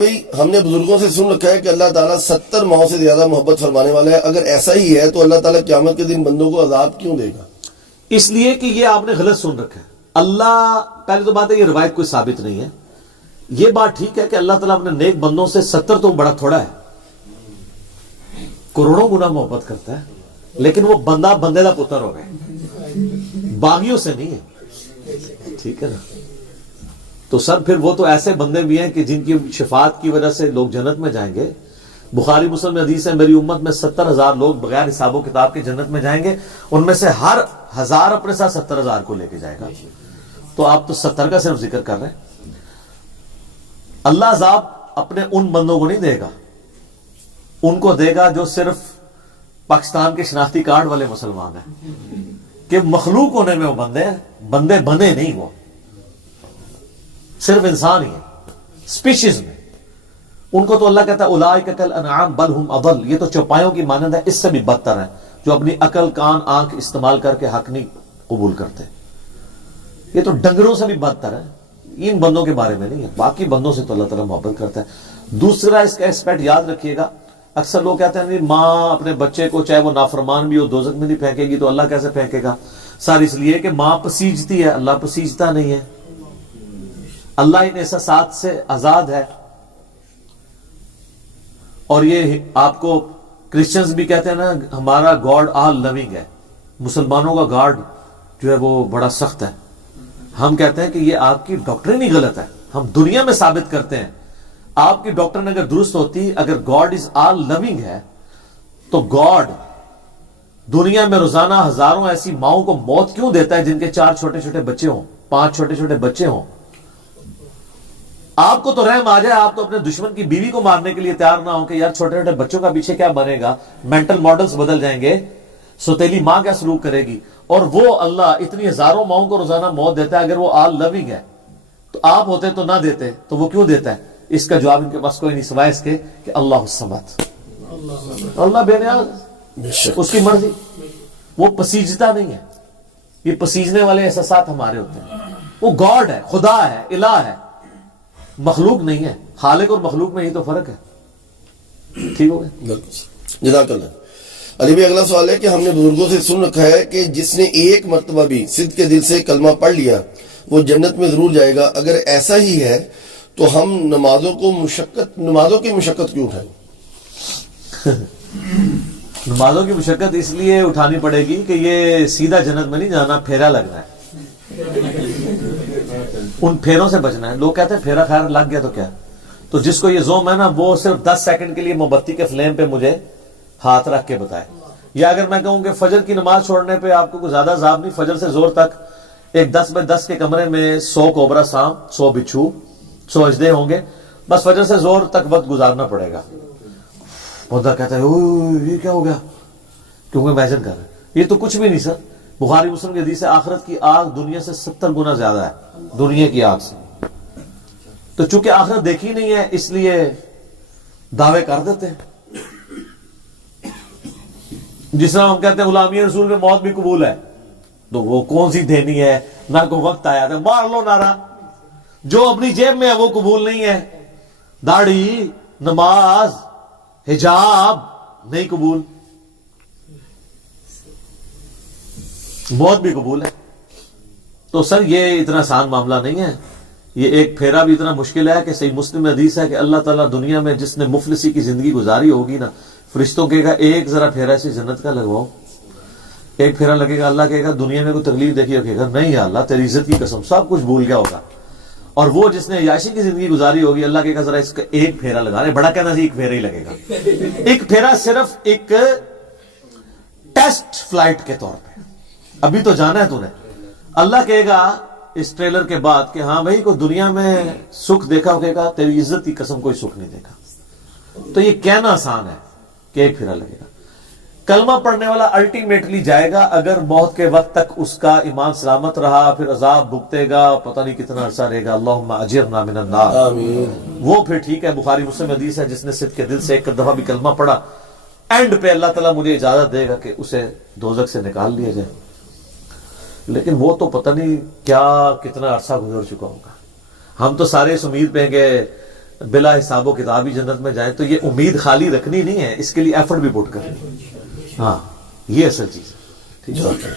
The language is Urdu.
بھائی ہم نے بزرگوں سے سن رکھا ہے کہ اللہ تعالیٰ 70 ماؤں سے زیادہ محبت فرمانے والا ہے. اگر ایسا ہی ہے تو اللہ تعالیٰ قیامت کے دن بندوں کو عذاب کیوں دے گا؟ اس لیے کہ یہ آپ نے غلط سن رکھا ہے. اللہ پہلے تو بات ہے یہ روایت کوئی ثابت نہیں ہے. یہ بات ٹھیک ہے کہ اللہ تعالیٰ اپنے نیک بندوں سے 70 تو بڑا تھوڑا ہے، کروڑوں گنا محبت کرتا ہے، لیکن وہ بندہ بندے دا پتر ہو گئے، باغیوں سے نہیں ہے. ٹھیک ہے نا؟ تو سر پھر وہ تو ایسے بندے بھی ہیں کہ جن کی شفاعت کی وجہ سے لوگ جنت میں جائیں گے. بخاری مسلم میں حدیث ہے میری امت میں 70,000 لوگ بغیر حساب و کتاب کے جنت میں جائیں گے، ان میں سے ہر 1000 اپنے ساتھ 70,000 کو لے کے جائے گا. تو آپ تو 70 کا صرف ذکر کر رہے ہیں. اللہ عذاب اپنے ان بندوں کو نہیں دے گا، ان کو دے گا جو صرف پاکستان کے شناختی کارڈ والے مسلمان ہیں، کہ مخلوق ہونے میں وہ بندے ہیں، بندے بنے نہیں، وہ صرف انسان ہی ہے سپیشیز میں. ان کو تو اللہ کہتا ہے اولئک کالانعام بل ہم اضل، یہ تو چوپایوں کی مانند ہے، اس سے بھی بدتر ہے، جو اپنی عقل کان آنکھ استعمال کر کے حق نہیں قبول کرتے. یہ تو ڈنگروں سے بھی بدتر ہے. ان بندوں کے بارے میں نہیں ہے، باقی بندوں سے تو اللہ تعالیٰ محبت کرتا ہے. دوسرا اس کا ایسپیکٹ یاد رکھیے گا، اکثر لوگ کہتے ہیں نہیں ماں اپنے بچے کو چاہے وہ نافرمان بھی ہو دوزخ میں نہیں پھینکے گی، تو اللہ کیسے پھینکے گا؟ سر اس لیے کہ ماں پسیجتی ہے، اللہ پسیجتا نہیں ہے. اللہ ان احساسات سے آزاد ہے. اور یہ آپ کو کرسچنز بھی کہتے ہیں نا ہمارا گاڈ آل لونگ ہے، مسلمانوں کا گاڈ جو ہے وہ بڑا سخت ہے. ہم کہتے ہیں کہ یہ آپ کی ڈاکٹرین ہی غلط ہے. ہم دنیا میں ثابت کرتے ہیں آپ کی ڈاکٹرین اگر درست ہوتی، اگر گاڈ از آل لونگ ہے تو گاڈ دنیا میں روزانہ ہزاروں ایسی ماؤں کو موت کیوں دیتا ہے جن کے 4 چھوٹے چھوٹے بچے ہوں، 5 چھوٹے چھوٹے بچے ہوں؟ آپ کو تو رحم آ جائے، آپ تو اپنے دشمن کی بیوی کو مارنے کے لیے تیار نہ ہو کہ یار چھوٹے چھوٹے بچوں کا پیچھے کیا بنے گا، مینٹل ماڈلز بدل جائیں گے، سوتیلی ماں کیا سلوک کرے گی. اور وہ اللہ اتنی ہزاروں ماؤں کو روزانہ موت دیتا ہے. اگر وہ آل لونگ ہے تو آپ ہوتے تو نہ دیتے، تو وہ کیوں دیتا ہے؟ اس کا جواب ان کے پاس کوئی نہیں سوائے اس کے کہ اللہ الصمد، اللہ بے نیاز، اس کی مرضی. وہ پسیجتا نہیں ہے. یہ پسیجنے والے احساسات ہمارے ہوتے ہیں. وہ گاڈ ہے، خدا ہے، الہ ہے، مخلوق نہیں ہے. خالق اور مخلوق میں ہی تو فرق ہے. ٹھیک ہو گیا؟ جزاک اللہ. علی بھائی اگلا سوال ہے کہ ہم نے بزرگوں سے سن رکھا ہے کہ جس نے ایک مرتبہ بھی صدق کے دل سے کلمہ پڑھ لیا وہ جنت میں ضرور جائے گا. اگر ایسا ہی ہے تو ہم نمازوں کی مشقت کیوں اٹھائیں؟ نمازوں کی مشقت اس لیے اٹھانی پڑے گی کہ یہ سیدھا جنت میں نہیں جانا، پھیرا لگنا ہے. ان پھیروں سے بچنا ہے. لوگ کہتے ہیں پھیرا خیر لگ گیا تو کیا؟ تو جس کو یہ زوم ہے نا وہ صرف 10 سیکنڈ کے لیے موم بتی کے فلیم پہ مجھے ہاتھ رکھ کے بتائے. یا اگر میں کہوں کہ فجر کی نماز چھوڑنے پہ آپ کو کوئی زیادہ عذاب نہیں، فجر سے زور تک ایک 10 بائی 10 کے کمرے میں 100 کوبرا سانپ، 100 بچھو، 100 اژدھے ہوں گے، بس فجر سے زور تک وقت گزارنا پڑے گا. بندہ کہتا ہے یہ کیا ہو گیا؟ کیونکہ امیجن کر رہے ہیں یہ تو کچھ بھی نہیں سر. بخاری مسلم کی حدیث ہے آخرت کی آگ دنیا سے 70 گنا زیادہ ہے دنیا کی آگ سے. تو چونکہ آخرت دیکھی نہیں ہے اس لیے دعوے کر دیتے ہیں. جس طرح ہم کہتے ہیں غلامی رسول میں موت بھی قبول ہے، تو وہ کون سی دینی ہے؟ نہ کوئی وقت آیا تھا مار لو نعرہ. جو اپنی جیب میں ہے وہ قبول نہیں ہے. داڑھی، نماز، حجاب نہیں قبول. موت بھی قبول ہے. تو سر یہ اتنا آسان معاملہ نہیں ہے. یہ ایک پھیرا بھی اتنا مشکل ہے کہ صحیح مسلم میں حدیث ہے کہ اللہ تعالیٰ دنیا میں جس نے مفلسی کی زندگی گزاری ہوگی نا، فرشتوں کہے گا ایک ذرا پھیرا سے جنت کا لگواؤ. ایک پھیرا لگے گا، اللہ کہے گا دنیا میں کوئی تکلیف دیکھی ہو؟ کہے گا نہیں یا اللہ تیری عزت کی قسم سب کچھ بھول گیا ہوگا. اور وہ جس نے عیاشی کی زندگی گزاری ہوگی، اللہ کہے گا ذرا اس کا ایک پھیرا لگا رہے. بڑا کہنا ایک پھیرا ہی لگے گا. ایک پھیرا صرف ایک ٹیسٹ فلائٹ کے طور پہ، ابھی تو جانا ہے تو نے. اللہ کہے گا اس ٹریلر کے بعد کہ ہاں بھائی کوئی دنیا میں سکھ دیکھا ہو؟ کہے گا تیری عزت کی قسم کوئی سکھ نہیں دیکھا. تو یہ کہنا آسان ہے کہ ایک پھیرا لگے گا. کلمہ پڑھنے والا الٹیمیٹلی جائے گا اگر موت کے وقت تک اس کا ایمان سلامت رہا. پھر عذاب بھگتے گا، پتہ نہیں کتنا عرصہ رہے گا. اللہم اجرنا من النار. آمین. وہ پھر ٹھیک ہے. بخاری مسلم حدیث ہے جس نے صدق کے دل سے ایک دفعہ بھی کلمہ پڑھا، اینڈ پہ اللہ تعالیٰ مجھے اجازت دے گا کہ اسے دوزخ سے نکال لیا جائے. لیکن وہ تو پتہ نہیں کیا کتنا عرصہ گزر چکا ہوگا. ہم تو سارے اس امید پہ ہیں کہ بلا حساب و کتاب ہی جنت میں جائیں، تو یہ امید خالی رکھنی نہیں ہے، اس کے لیے ایفرٹ بھی پٹ کریں. ہاں یہ اصل چیز ہے. جزاک اللہ.